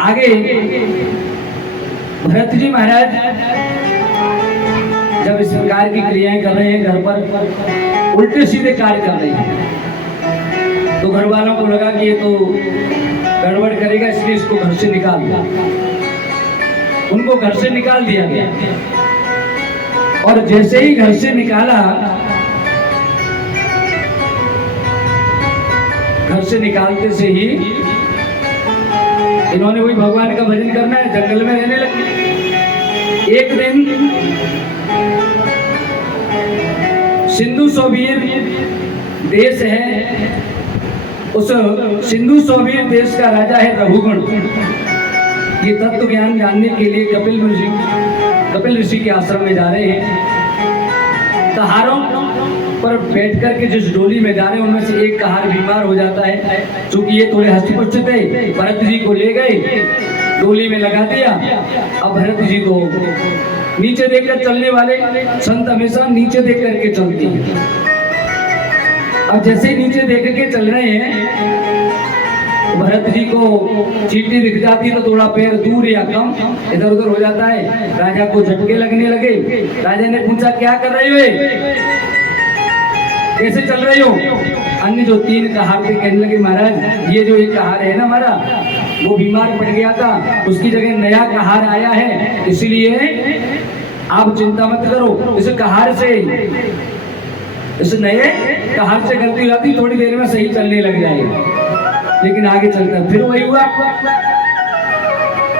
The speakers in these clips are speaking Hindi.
आगे भरत जी महाराज जब इस प्रकार की क्रियाएं कर रहे हैं, घर पर उल्टे सीधे कार्य कर रहे हैं, तो घर वालों को लगा कि ये तो गड़बड़ करेगा, इसलिए इसको घर से निकाल दिया। उनको घर से निकाल दिया गया और जैसे ही घर से निकाला, घर से निकालते से ही इन्होंने वही भगवान का भजन करना है, जंगल में रहने लगे। एक दिन सिंधु सोवीर देश है, उस सिंधु सोवीर देश का राजा है रघुगण। ये तत्व ज्ञान जानने के लिए कपिल ऋषि के आश्रम में जा रहे हैं। कहारों पर बैठ करके जिस डोली में जा रहे हैं, उनमें से एक कहार बीमार हो जाता है। चूंकि ये थोड़े हष्टपुष्ट थे, भरत जी को ले गए, डोली में लगा दिया। अब भरत जी को नीचे देखकर चलने वाले संत हमेशा नीचे देख करके चलते हैं। अब जैसे ही नीचे देख के चल रहे हैं, भरत जी को चींटी दिख जाती है तो थोड़ा पैर दूर या कम इधर उधर हो जाता है। राजा को झटके लगने लगे। राजा ने पूछा, क्या कर रहे हो, कैसे चल रहे हो? अन्य जो 3 कहार थे कहने लगे, महाराज ये जो एक कहार है ना हमारा, वो बीमार पड़ गया था, उसकी जगह नया कहार आया है, इसलिए आप चिंता मत करो। इस कहार से, इस नए कहार से गलती जाती, थोड़ी देर में सही चलने लग जाएगा। लेकिन आगे चलकर फिर वही हुआ।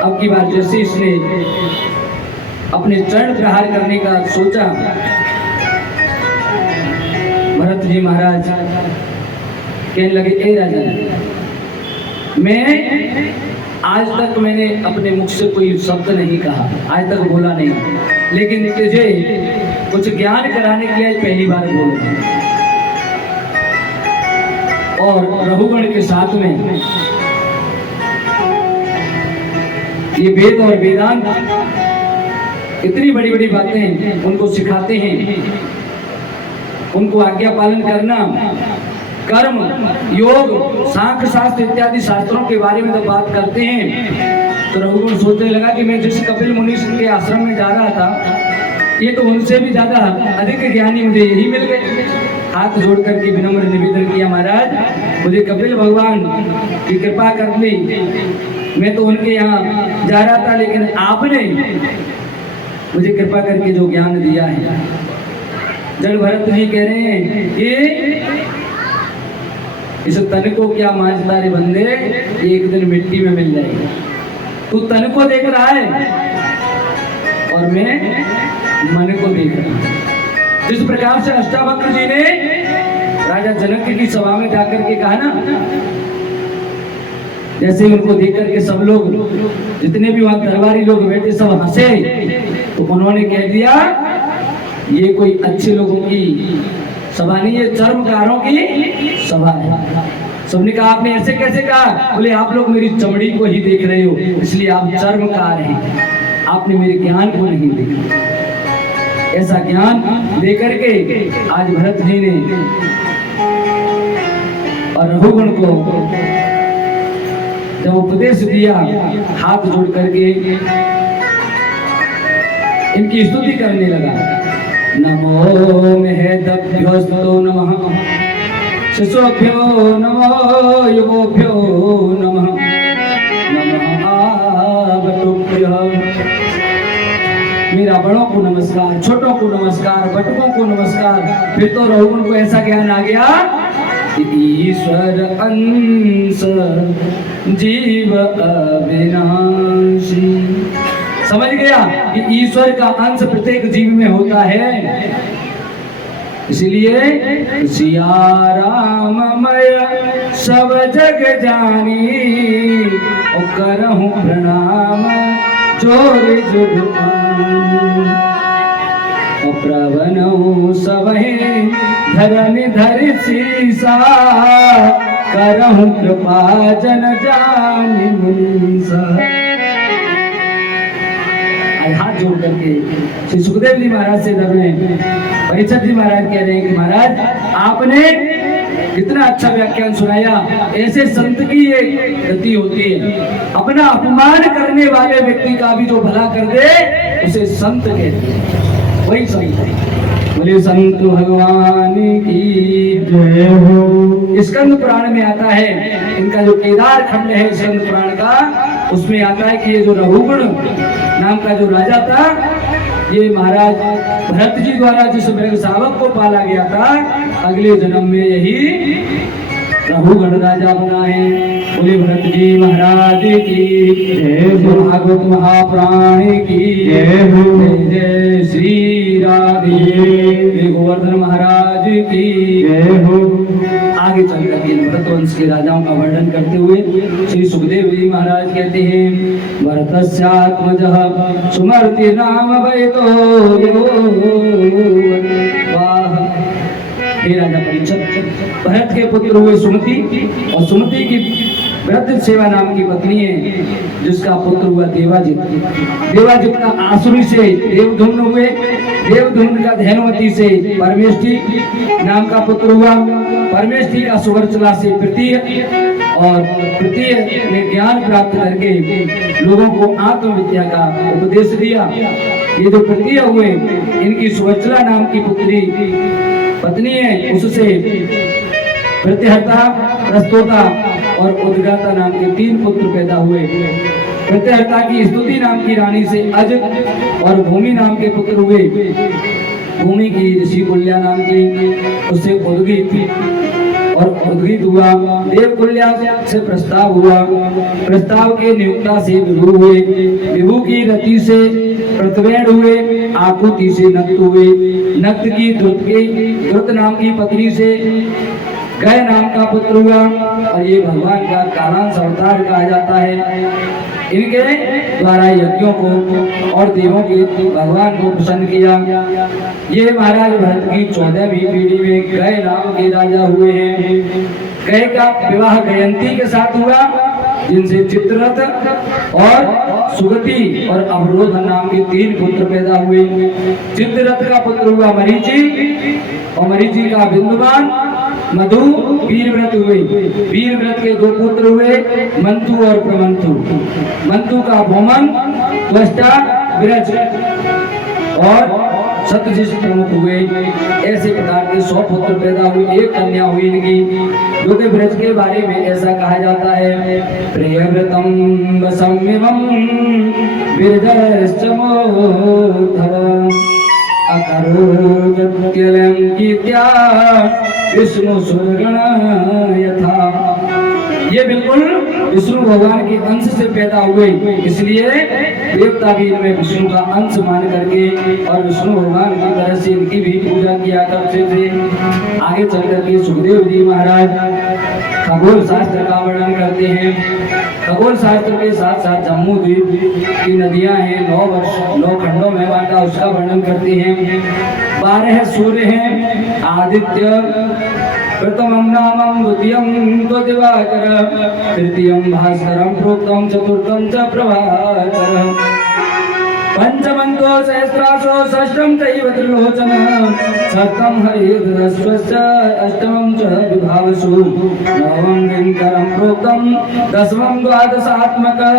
अब की बार जैसे इसने अपने चरण प्रहार करने का सोचा, भरत जी महाराज कहने लगे, ए राजा, मैं आज तक मैंने अपने मुख से कोई शब्द नहीं कहा, आज तक बोला नहीं, लेकिन तुझे कुछ ज्ञान कराने के लिए पहली बार बोल रहा हूं। और रघुगण के साथ में ये वेद और वेदांत इतनी बड़ी बड़ी बातें उनको सिखाते हैं। उनको आज्ञा पालन करना, कर्म, योग, सांख्य शास्त्र इत्यादि शास्त्रों के बारे में जब बात करते हैं, तो रघुगण सोचने लगा कि मैं जिस कपिल मुनि के आश्रम में जा रहा था, ये तो उनसे भी ज्यादा अधिक ज्ञानी मुझे यही मिल गए। हाथ जोड़ करके विनम्र निवेदन किया, महाराज मुझे कपिल भगवान की कृपा कर ली, मैं तो उनके यहाँ जा रहा था, लेकिन आपने मुझे कृपा करके जो ज्ञान दिया है। जड़ भरत जी कह रहे हैं कि इस तन को क्या मांझता रे बंदे, एक दिन मिट्टी में मिल जाएगा। तू तन को देख रहा है और मैं मन को देख रहा हूं। जिस प्रकार से अष्टावक्र जी ने राजा जनक की सभा में जाकर के कहा ना, जैसे उनको देख करके सब लोग, जितने भी वहां दरबारी लोग बैठे, सब हंसे, तो उन्होंने कह दिया ये कोई अच्छे लोगों की सभा नहीं, ये चर्मकारों की सभा है। सबने कहा, आपने ऐसे कैसे कहा? बोले, आप लोग मेरी चमड़ी को ही देख रहे हो, इसलिए आप चर्मकार हैं, आपने मेरे ज्ञान को नहीं देखा। ऐसा ज्ञान लेकर के आज भरत जी ने और रघुगण को जब उपदेश दिया, हाथ जोड़ करके इनकी स्तुति करने लगा। नमो मेहदभ्योस्तु नमः, शिशुभ्यो नमो युवोभ्यो नमः, नमः आगतुभ्यः। मेरा बड़ों को नमस्कार, छोटों को नमस्कार, बटुकों को नमस्कार। फिर तो रघुगण को ऐसा ज्ञान आ गया कि ईश्वर अंश जीव अविनाशी। समझ गया कि ईश्वर का अंश प्रत्येक जीव में होता है। इसलिए सिया राममय सब जग जानी, और करहूं प्रणाम जोर जुग प्रवनऊ सबहे धरनि धरि सीसा, करहूं कृपा जन जानि मुनीसा। हाथ जोड़ करके श्री सुखदेव जी महाराज से दर में परीक्षित जी महाराज कह रहे हैं कि महाराज आपने कितना अच्छा व्याख्यान सुनाया। ऐसे संत की ये गति होती है, अपना अपमान करने वाले व्यक्ति का भी जो भला कर दे उसे संत कहते हैं, वही संत है। बोले संत भगवान की जय हो। स्कंद पुराण में आता है, इनका जो केदार खंड है स्कंद पुराण का, उसमें आता है कि ये जो रघुगण नाम का जो राजा था, ये महाराज भरत जी द्वारा जिस मृग शावक को पाला गया था, अगले जन्म में यही रघुगण राजा बना है। बोले भरत जी महाराज की जय, भागवत महापुराण की जय, जय श्री राधे, गोवर्धन महाराज की जय हो। आगे चल करके भरत वंश के राजाओं का वर्णन करते हुए श्री सुखदेव जी महाराज कहते हैं, भरतस्यात्मजः सुमर्ति नाम वैतो। वाह, हे राजा परीक्षित, भरत के पुत्र हुए सुमति, और सुमति की वृद्ध सेवा नाम की पत्नी है, जिसका पुत्र हुआ देवाजित। देवाजित का आसुरी से देवधुम्न हुए, देवधुम्न का धैनुवती से परमेष्ठी नाम का पुत्र हुआ, परमेष्ठी का सुवर्चला से तृतीय, और तृतीय ने ज्ञान प्राप्त करके लोगों को आत्मविद्या का उपदेश दिया। ये जो तृतीय हुए, इनकी सुवर्चला नाम की पुत्री पत्नी है, उससे प्रत्यहर्ता, प्रस्तोता और उद्गाता नाम के 3 पुत्र पैदा हुए। प्रत्यहर्ता की स्तुति नाम की रानी से अज और भूमि नाम के पुत्र हुए। भूमि की ऋषि कुल्या नाम की, उससे उद्गीत, और उद्गीत हुआ। देव कुल्या से प्रस्ताव हुआ, प्रस्ताव के नियुक्ता से विभु हुए, विभु की रति से प्रतिवेण हुए, आकुति से नक्त हुए, नक्त की द्रुत नाम की पत्नी से गय नाम का पुत्र हुआ, और ये भगवान का कालांश अवतार कहा जाता है। इनके द्वारा यज्ञों को और देवों के भगवान को प्रसन्न किया। ये महाराज भरत की 14वीं पीढ़ी में गय नाम के राजा हुए हैं। गय का विवाह गयंती के साथ हुआ, जिनसे चित्ररथ और सुगति और अवरोध नाम के 3 पुत्र पैदा हुए। चित्ररथ का पुत्र हुआ मरीचि, और मरीचि का बिंदुवान, मधु, वीरव्रत हुए। वीरव्रत के 2 पुत्र हुए, मंथु और प्रमंथु। मंथु का भौमन, त्वष्टा, विरज और सत्यजित प्रमुख हुए। ऐसे प्रकार के 100 पुत्र पैदा हुए, 1 कन्या हुई इनकी, जो कि ब्रज के बारे में ऐसा कहा जाता है, प्रियव्रतम वसम्यवम विरजश्च मोधव अकरोत्यलं कीर्त्या विष्णु सुरगण यथा। ये बिल्कुल विष्णु भगवान के अंश से पैदा हुए, इसलिए देवता भी इनमें विष्णु का अंश मान करके और विष्णु भगवान की तरह से इनकी भी पूजा किया करते थे। आगे चल करके सुखदेव जी महाराज खगोल शास्त्र का वर्णन करते हैं। खगोल शास्त्र के साथ साथ जम्मू द्वीप की नदियां हैं, 9 खंडों में बांटा, उसका वर्णन करते हैं। 12 सूर्य हैं, आदित्य, प्रथमं नामं द्वितीयं तो दिवाकर, तृतीयं भास्करं, प्रोक्तं चतुर्थं च प्रभाकर, पंचमं तो सहस्रासो, षष्ठं चैव त्रिलोचनः, सप्तमं हरिर्दशश्च, अष्टमं च विभावसु, नवमं दिनकरं प्रोक्तं, दशमं द्वादशात्मकः,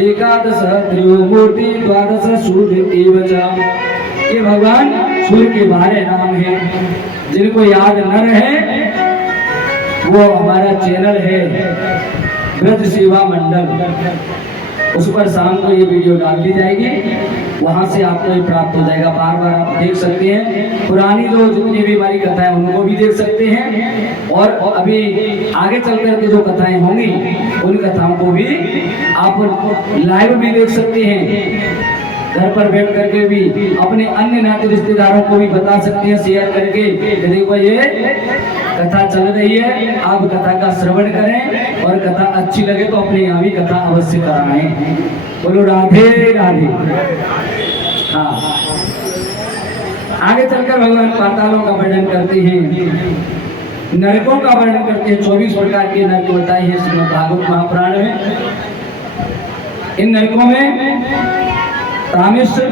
एकादश त्रिमूर्ति, 12 सूर्य एव च। ये भगवान सूर्य के 12 नाम हैं। जिनको याद न रहे वो हमारा चैनल है ब्रज सेवा मंडल, उस पर शाम को ये वीडियो डाल दी जाएगी, वहां से आपको ये प्राप्त हो जाएगा। बार बार आप देख सकते हैं, पुरानी जो जितनी भी हमारी कथाएं उनको भी देख सकते हैं, और अभी आगे चल करके जो कथाएं होंगी उन कथाओं को भी आप लाइव भी देख सकते हैं। घर पर बैठ करके भी अपने अन्य नाते रिश्तेदारों को भी बता सकते हैं, शेयर करके, देखो ये कथा चल रही है, आप कथा का श्रवण करें, और कथा अच्छी लगे तो अपने यहाँ भी कथा अवश्य कराएं। बोलो राधे राधे। हाँ, आगे चलकर भगवान पातालों का वर्णन करते हैं, नरकों का वर्णन करते हैं। 24 प्रकार के नरक बताए हैं श्रीमद् भागवत महापुराण में। इन नरकों में तामिश्र,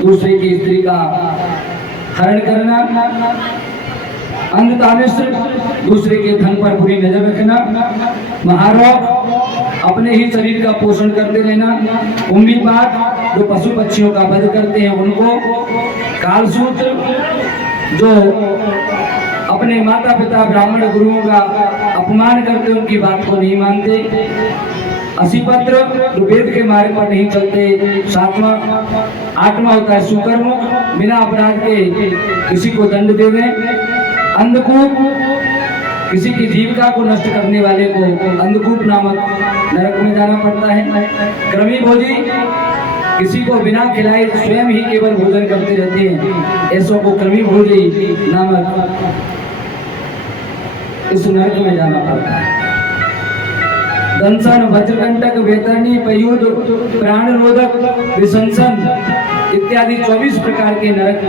दूसरे की स्त्री का हरण करना, अंधतानिष्ठ, दूसरे के धन पर बुरी नजर रखना, महारोग, अपने ही शरीर का पोषण करते रहना, कुंभीपाक, जो पशु पक्षियों का वध करते हैं उनको, कालसूत्र, जो अपने माता पिता ब्राह्मण गुरुओं का अपमान करते, उनकी बात को नहीं मानते, असीपत्र, जो वेद के मार्ग पर नहीं चलते, सातवां आत्मा होता है सुकर्मुख, बिना अपराध के किसी को दंड दे दें, अंधकूप, किसी की जीविका को नष्ट करने वाले को अंधकूप नामक नरक में जाना पड़ता है, क्रमी भोजी, किसी को बिना खिलाए स्वयं ही केवल भोजन करते रहते हैं, ऐसों को क्रमी भोजी नामक इस नरक में जाना पड़ता है। दंसन, वज्रकंटक, वेतरणी, पयुध, प्राणरोधक, विशंसन इत्यादि 24 प्रकार के नरक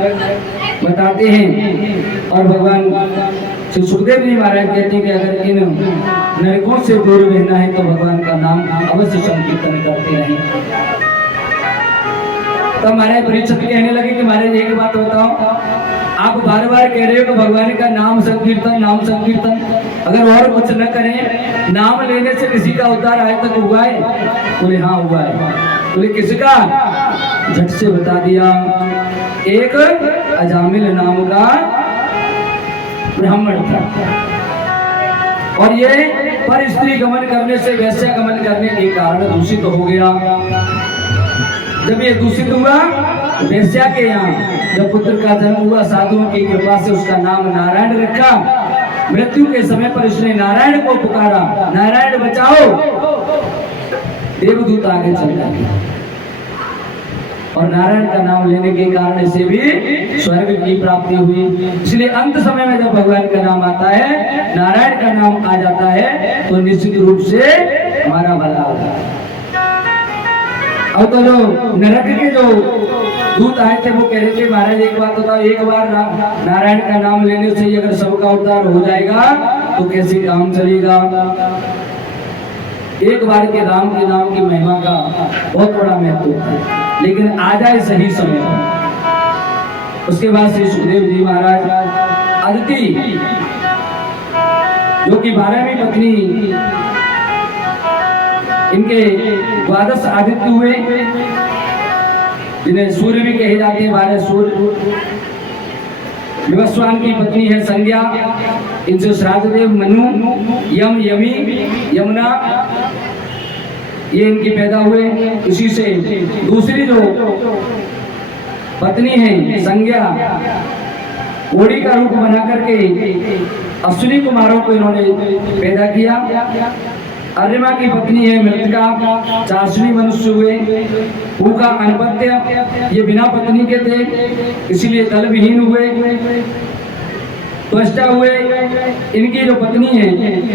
बताते हैं। और भगवान श्री सुखदेव जी महाराज कहते हैं कि अगर इन नरकों से दूर रहना है तो भगवान का नाम अवश्य संकीर्तन करते रहें। तो महाराज परीक्षित कहने लगे कि महाराज एक बात बताओ, आप बार बार कह रहे हो कि भगवान का नाम संकीर्तन, नाम संकीर्तन, अगर और कुछ न करें, नाम लेने से किसी का उद्धार आज तक हुआ है? बोले हाँ हुआ है। बोले किसका? झट से बता दिया, एक अजामिल नाम का ब्राह्मण था, और ये पर स्त्री गमन करने से वैश्या गमन करने के कारण दूषित हो गया। जब ये दूषित हुआ, वैश्या के यहाँ जब पुत्र का जन्म हुआ, साधुओं की कृपा से उसका नाम नारायण रखा। मृत्यु के समय पर उसने नारायण को पुकारा, नारायण बचाओ, देवदूत आगे चल गए, और नारायण का नाम लेने के कारण इसे भी स्वर्ग की प्राप्ति हुई। इसलिए अंत समय में जब भगवान का नाम आता है, नारायण का नाम आ जाता है, तो निश्चित रूप से हमारा भला होता है। अब तो जो नरक के जो दूत आए थे वो कह रहे थे महाराज एक बात बताओ, एक बार नारायण का नाम लेने से ही अगर सबका उद्धार हो जाएगा तो कैसे काम चलेगा? एक बार के राम के नाम की महिमा का बहुत बड़ा महत्व है, लेकिन आ जाए सही समय पर। उसके बाद श्री सुखदेव जी महाराज अदिति, जो कि 12वीं पत्नी, इनके 12 आदित्य हुए, जिन्हें सूर्य भी कहे जाते हैं, 12 सूर्य। विवस्वान की पत्नी है संज्ञा, इनसे श्राद्धदेव, मनु, यम, यमी, यमुना, ये इनकी पैदा हुए। इसी से दूसरी जो पत्नी है संज्ञा, घोड़ी का रूप बना करके अश्विनी कुमारों को इन्होंने पैदा किया। अर्यमा की पत्नी है मृतिका, 4 मनुष्य हुए। भूखा अनपत्य, ये बिना पत्नी के थे, इसलिए दल विहीन हुए। त्वष्टा हुए, इनकी जो पत्नी है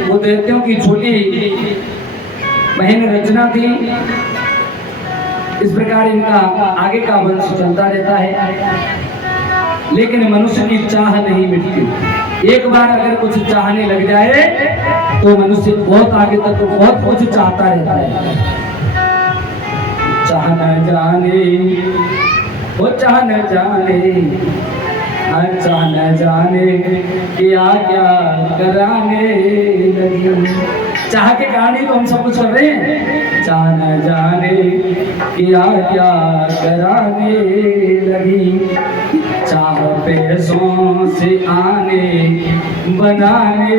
वो दैत्यों की छोटी बहन रचना थी। इस प्रकार इनका आगे का वंश चलता रहता है, लेकिन मनुष्य की चाह नहीं मिटती। एक बार अगर कुछ चाहने लग जाए तो मनुष्य बहुत आगे तक बहुत कुछ चाहता रहता है। चाह न जाने, वो चाह न जाने, चाह न जाने क्या क्या कराने लगी। चाह के कारण ही तो हम सब कुछ कर रहे हैं। चाह न जाने क्या क्या कराने लगी, चाह पैसों से आने बनाने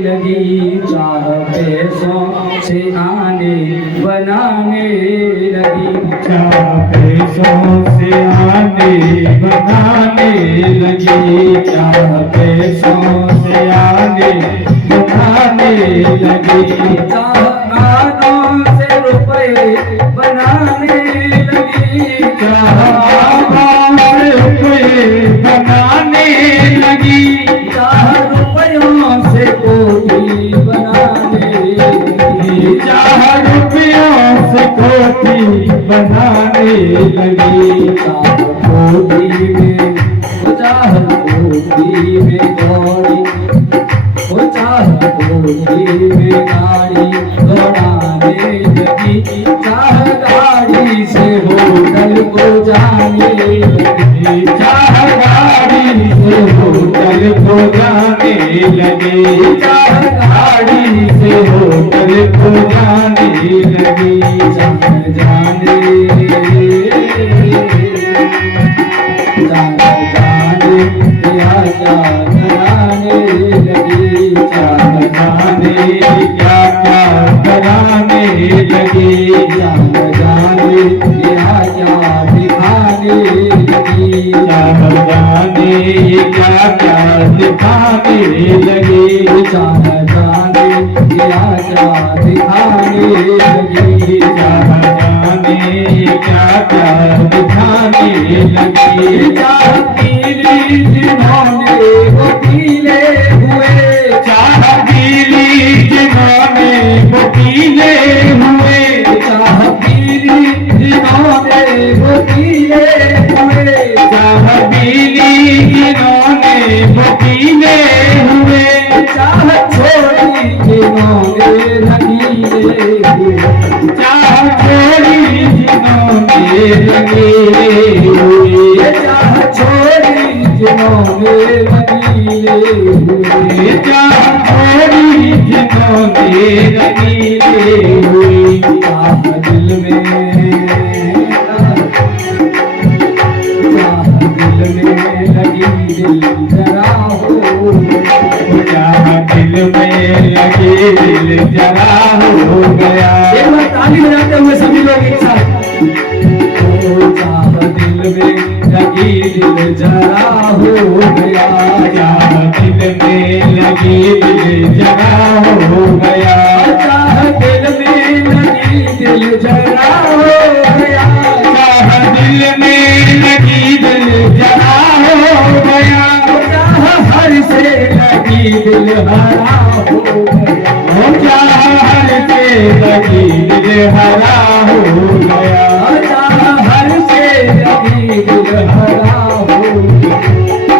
लगी, चाह पैसों से आने बनाने लगी, चाह पैसों से आने बनाने लगी, चाह पैसों से आने बनाने लगी, चाह आनों से रुपए बनाने लगी, चाह आनों से रुपए बनाने लगी, चाह रुपयों से कोठी बनाने लगी, चाह रुपयों से कोठी बनाने लगी, चाह कोठी में, चाह कोठी में दौड़ी, वो चाह कोठी में गाड़ी दौड़ाने लगी, चाह गाड़ी से होटल को जाने लगी, चाह गाड़ी से होटल को जाने लगे, गाड़ी से होकर को जाने लगे, जान जाने जान जाने क्या क्या कराने लगी, जान जाने क्या क्या कराने लगे, जान जाने क्या क्या दिखाने लगी, जान जाने क्या क्या दिखाने लगे, जान जाने क्या क्या दिखाने लगी, जान जाने क्या क्या दिखाने लगे, चाह पीली जिन्होंने वो पीले हुए, चाह पीली जिन्होंने वो पीले हुए, चाह पीली जिन्होंने वो पीले हुए, चाह पीली जिन्होंने वो पीले हुए, चाह छोड़ी जिन्होंने रंगीले हुए, चाह छोड़ी जिन्होंने रंगीले हुए, चाह छोड़ी जिन्होंने रंगीले हुए, चाह छोड़ी जिन्होंने रंगीले हुए, चाह दिल में लगी दिल जरा हो, चाह दिल में लगे दिल जरा हो गया, एक बार ताली बजाते हुए सभी लोग एक साथ, ओ चाह दिल में लगी दिल जरा हो गया, चाह दिल में लगी दिल जरा हो गया, चाह दिल में लगी दिल जरा हो गया, चाह दिल में लगी दिल जरा हो गया, चाह हर से लगी दिल हरा हो गया, हो चाह हर से लगी दिल हरा हो गया, चाह हर से लगी दिल हरा हो गया,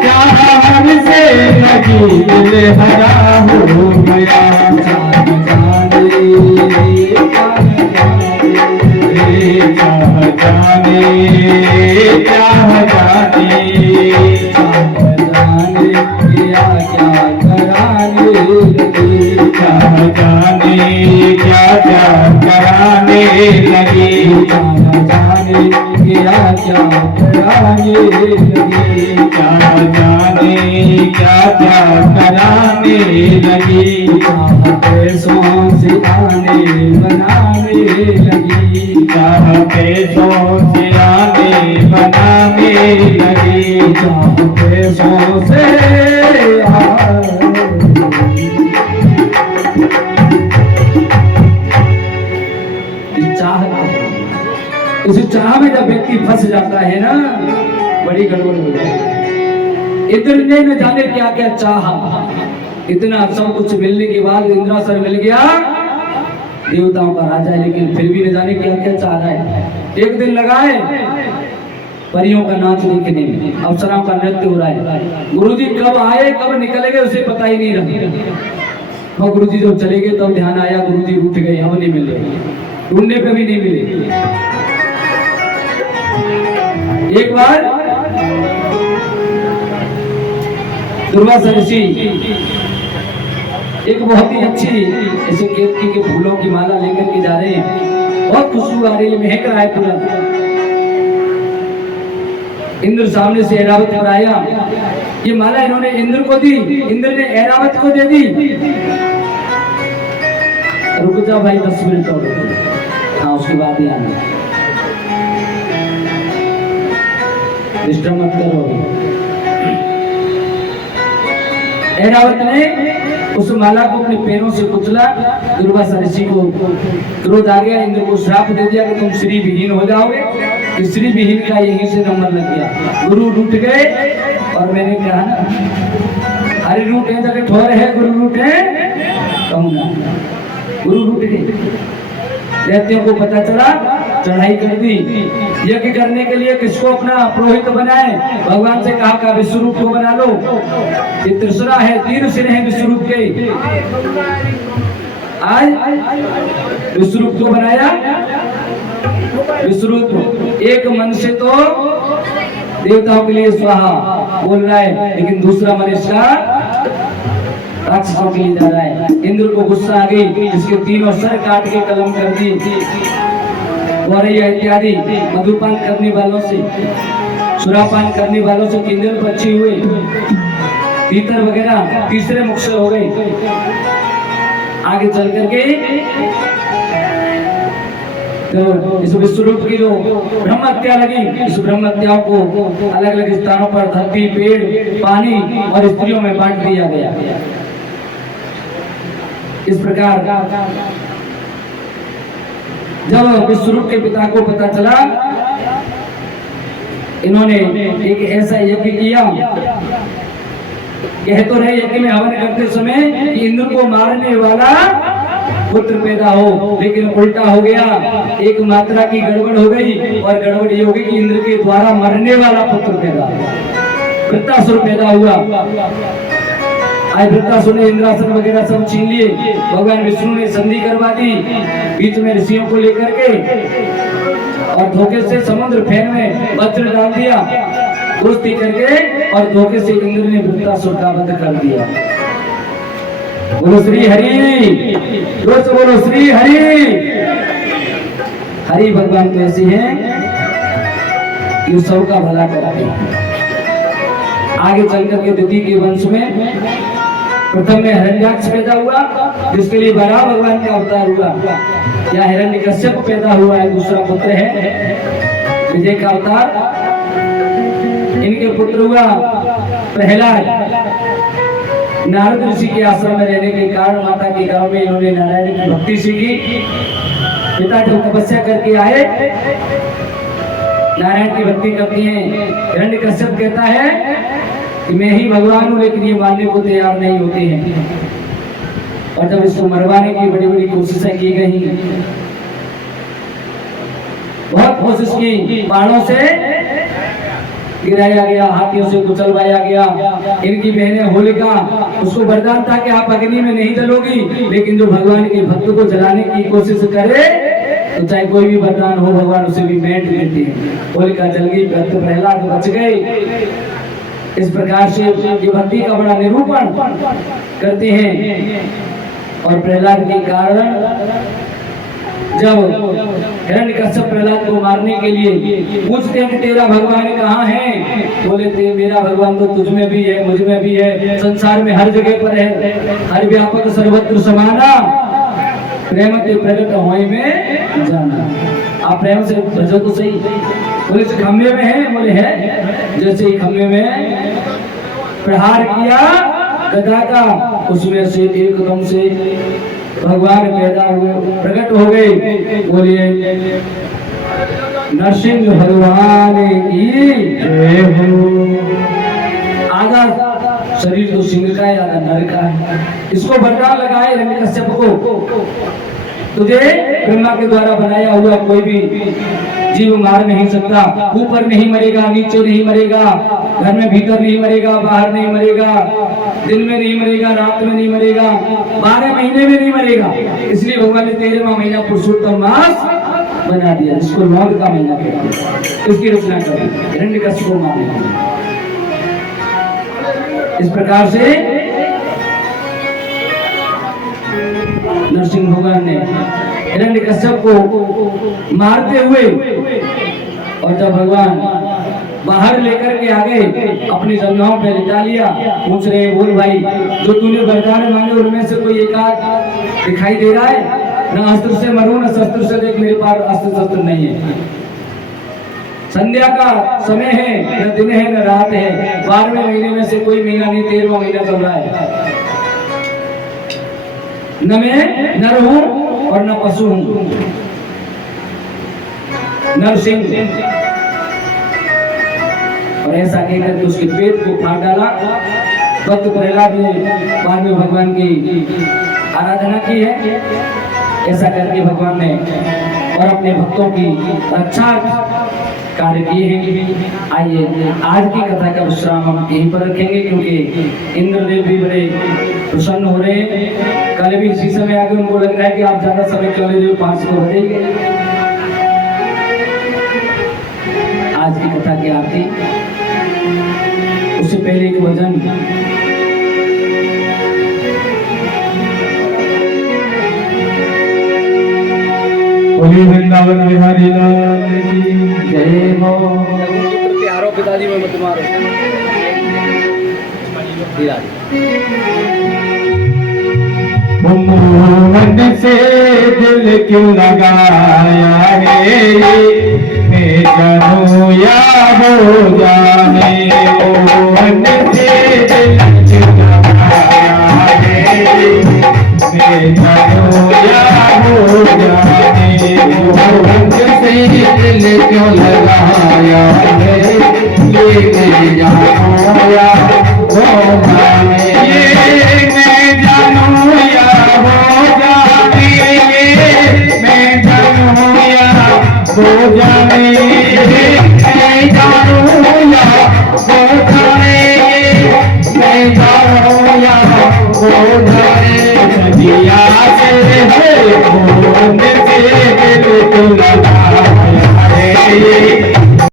चाह हर से लगी दिल हरा हो गया, जान जाने रे चाह जाने चाह जाने, जाने क्या क्या कराने लगी, चाह जाने क्या क्या कराने लगे, जान जाने क्या क्या कराने लगी, चाह जाने क्या क्या कराने लगे, चाह पैसों से आने बनाने लगी, चाह पैसों से आने बनाने लगे, चाह पैसों से चाह, उस चाह में जब व्यक्ति फंस जाता है ना, बड़ी गड़बड़ हो जाती है। इंद्र ने न जाने क्या क्या चाहा, इतना सब कुछ मिलने के बाद इंद्रासन मिल गया, देवताओं का राजा है, लेकिन फिर भी न जाने क्या क्या चाह रहा है। एक दिन लगाए परियों का नाच देखने में, अप्सराओं का नृत्य हो रहा है, गुरुजी कब आए कब निकल गए उसे पता ही नहीं रहा। और गुरुजी जब चले गए तब ध्यान आया गुरुजी उठ गए, हम नहीं मिल रहे, ढूंढने पे भी नहीं मिले। एक बार दुर्वासा ऋषि एक बहुत ही अच्छी ऐसे केतकी के फूलों की माला लेकर के जा रहे हैं, बहुत खुशबू आ रही है, महक रहा है पूरा। इंद्र सामने से ऐरावत पर आया, ये माला इन्होंने इंद्र को दी, इंद्र ने ऐरावत को दे दी। रुक जाओ भाई 10 मिनट और, हाँ उसके बाद ही आना, डिस्टर्ब मत करो। ऐरावत ने उस माला को अपने पैरों से कुचला, दुर्वासा ऋषि को क्रोध आ गया, इंद्र को श्राप दे दिया कि तुम श्री विहीन हो जाओगे। श्री विहीन का यहीं से नंबर लग गया, गुरु रूठ गए। और मैंने कहा ना, हरे रूठ है जगह ठोर है, गुरु रूठ है कहूंगा, गुरु रूठ गए। दैत्यों को पता चला, चढ़ाई कर दी, यज्ञ करने के लिए किसको अपना पुरोहित बनाए, भगवान से कहा का विश्वरूप को बना लो, ये त्रिशुरा है, 3 सिर हैं विश्वरूप के। आज विश्वरूप को बनाया, विश्वरूप एक मन से तो देवताओं के लिए स्वाहा बोल रहा है, लेकिन दूसरा मन इसका राक्षसों के लिए जा रहा है। इंद्र को गुस्सा आ गई, इसके तीनों सर काट के कलम कर दी। गौरैया इत्यादि मधुपान करने वालों से, सुरापान करने वालों से किंजल बच्चे हुए, तीतर वगैरह तीसरे मुख से हो गए। आगे चल करके तो इस विश्वरूप की जो ब्रह्म हत्या लगी, इस ब्रह्म हत्याओं को अलग अलग स्थानों पर धरती, पेड़, पानी और स्त्रियों में बांट दिया गया। इस प्रकार जब विश्वरूप के पिता को पता चला, इन्होंने एक ऐसा यज्ञ किया, कह तो रहे यज्ञ में हवन करते समय कि इंद्र को मारने वाला पुत्र पैदा हो, लेकिन उल्टा हो गया। एक मात्रा की गड़बड़ हो गई और गड़बड़ ये हो गई कि इंद्र के द्वारा मरने वाला पुत्र पैदा हुआ, वृत्तासुर पैदा हुआ। आज वृत्तासुर ने इंद्रासन वगैरह सब छीन लिए। भगवान विष्णु ने संधि करवा दी बीच में ऋषियों को लेकर के, और धोखे से समुद्र फैन में वज्र डाल दिया दोस्ती करके, और धोखे से इंद्र ने वृत्तासुर का वध कर दिया। बोलो श्री हरि, दोस्त बोलो श्री हरि। हरि भगवान तो ऐसे हैं कि सबका भला करते हैं। आगे चलकर के दीदी के वंश में प्रथम में हिरण्याक्ष पैदा हुआ, जिसके लिए बराह भगवान का अवतार हुआ। या हिरण्यकश्यप पैदा हुआ है, दूसरा पुत्र है विजय का अवतार। इनके पुत्र हुआ प्रहलाद। नारद ऋषि के आश्रम में रहने के कारण माता के गांव में इन्होंने नारायण की भक्ति सीखी। पिता जब तपस्या करके आए, नारायण की भक्ति करती हैं, हिरण्यकश्यप कहता है कि मैं ही भगवान हूं, लेकिन ये मानने को तैयार नहीं होते हैं। और जब इसको मरवाने की बड़ी बड़ी कोशिशें की गई, बहुत कोशिश की, बाणों से गिराया गया, हाथियों से कुचलवाया गया। इनकी बहनें होलिका, उसको वरदान था कि आप अग्नि में नहीं जलोगी, लेकिन जो भगवान के भक्त को जलाने की कोशिश करे तो चाहे कोई भी वरदान हो, भगवान उसे भी भेंट देते हैं। होलिका जल गई, भक्त प्रहलाद बच गए। इस प्रकार से ये भक्ति का बड़ा निरूपण करते हैं। और प्रहलाद के कारण जब हिरण्यकश्यप प्रहलाद को मारने के लिए पूछते हैं कि तेरा भगवान कहाँ है, बोले मेरा भगवान तो तुझ में भी है, मुझ में भी है, संसार में हर जगह पर है, हर व्यापक सर्वत्र समाना, प्रेम के प्रकट होए में जाना। आप प्रेम से भजो तो सही। बोले खम्भे में है, बोले है। जैसे ही खम्भे में प्रहार किया गदा का, उसमें से एकदम से भगवान पैदा हुए, प्रकट हो गए। बोलिए नरसिंह भगवान की जय हो। आधा शरीर तो सिंह का है, आधा नर का है। इसको वरदान लगाए हिरण्यकश्यप को, तुझे ब्रह्मा के द्वारा बनाया हुआ कोई भी जीव मार नहीं सकता। ऊपर नहीं मरेगा, नीचे नहीं मरेगा, घर में भीतर नहीं मरेगा, बाहर नहीं मरेगा, दिन में नहीं मरेगा, रात में नहीं मरेगा, 12 महीने में नहीं मरेगा। इसलिए भगवान ने 13वां महीना पुरुषोत्तम मास बना दिया, जिसको मौत का महीना कहते हैं। इसकी रचना करी हिरण्यकश्यप को मारने के लिए। इस प्रकार से नरसिंह भगवान ने हिरण्यकश्यप को मारते हुए, और जब भगवान बाहर लेकर के आ गए, अपनी जंघाओं पे लिटा लिया। पूछ रहे बोल भाई, जो तूने वरदान मांगे उनमें से कोई एक आध दिखाई दे रहा है? न अस्त्र से मरूं न शस्त्र से, देख मेरे पास अस्त्र शस्त्र नहीं है। संध्या का समय है, न दिन है न रात है, 12वें महीने में से कोई महीना नहीं, 13वां महीना चल रहा है। न मैं नर हूं और न पशु हूं, नरसिंह। और ऐसा कहकर के उसके पेट को फाड़ डाला। भक्त प्रहलाद ने बाद में भगवान की आराधना की है। ऐसा करके भगवान ने और अपने भक्तों की रक्षा कार्य किए हैं। आइए आज की कथा का विश्राम हम यहीं पर रखेंगे, क्योंकि इंद्रदेव भी बड़े प्रसन्न हो रहे हैं। कल भी इसी समय आगे उनको लग रहा है कि आप ज्यादा समय क्यों ले रहे हो, 5 को बजेंगे। आज की कथा की आरती, उससे पहले एक भजन वृंदावन बिहारी लाल की जय हो। पुत्र प्यारो पिताजी में मत मारो। मोहन से दिल क्यों लगाया है, मैं जानूं या हो जाने। मोहन से दिल क्यों लगाया है, मैं जानूं या हो जाने। मोहन से दिल क्यों लगाया है, ये मैं जानूं या हो जाने। ये मैं जानूं या हो जाने, ये मैं जानूं या हो जाने।